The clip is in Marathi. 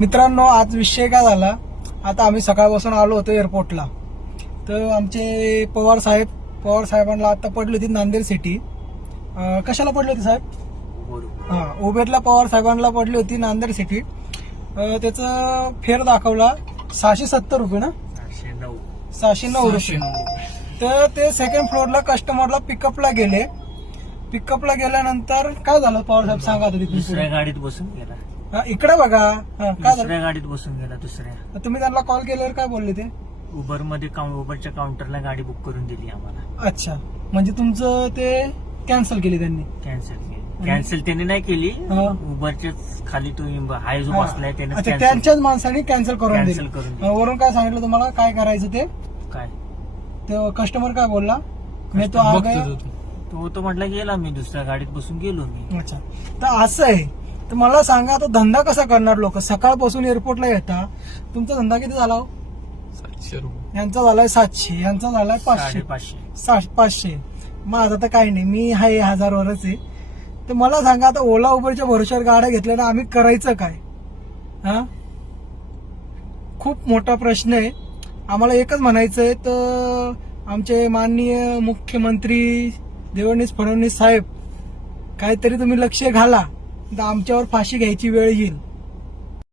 मित्रांनो, आज विषय काय झाला, आता आम्ही सकाळपासून आलो होतो एअरपोर्टला. तर आमचे पवार साहेबांना आता पडली होती नांदेड सिटी. कशाला पडली होती साहेब? उबेरला पवार साहेबांना पडली होती नांदेड सिटी. त्याचं फेर दाखवला 670 रुपये ना, 609 रुपये. तर ते सेकंड फ्लोअरला कस्टमरला पिकअपला गेले. पिकअपला गेल्यानंतर काय झालं पवार साहेब सांगा आता. दुसऱ्या गाडीत बसून गेला. इकडे बघा. काय झालं? दुसऱ्या गाडीत बसून गेला. दुसऱ्या तुम्ही त्यांना कॉल केल्यावर काय बोलले ते? उबर मध्ये उबरच्या काउंटरला गाडी बुक करून दिली आम्हाला. अच्छा, म्हणजे तुमचं ते कॅन्सल केली त्यांनी? कॅन्सल त्याने नाही केली. उबरच्या खाली तो हाय जो बसलाय त्याने अच्छा, त्यांच्याच माणसाने कॅन्सल करून दिली. वरून काय सांगितलं तुम्हाला काय करायचं ते? काय ते कस्टमर काय बोलला? मी तो आ गया. तो म्हटला गेला, मी दुसऱ्या गाडीत बसून गेलो मी. अच्छा, तर असं आहे. तर मला सांगा, आता धंदा कसा करणार लोक? सकाळपासून एअरपोर्टला येता. तुमचा धंदा किती झाला? 700 रुपये. यांचा झालाय 700, यांचा झालाय 500. 500. माझा तर काही नाही, मी हाय 1000 वरच आहे. तर मला सांगा, आता ओला उबरच्या भरोश्यावर गाड्या घेतल्या ना, आम्ही करायचं काय? हा, खूप मोठा प्रश्न आहे. आम्हाला एकच म्हणायचं आहे, तर आमचे माननीय मुख्यमंत्री देवेंद्र फडणवीस साहेब, काहीतरी तुम्ही लक्ष घाला. आमच्यावर फाशी घ्यायची वेळ येईल.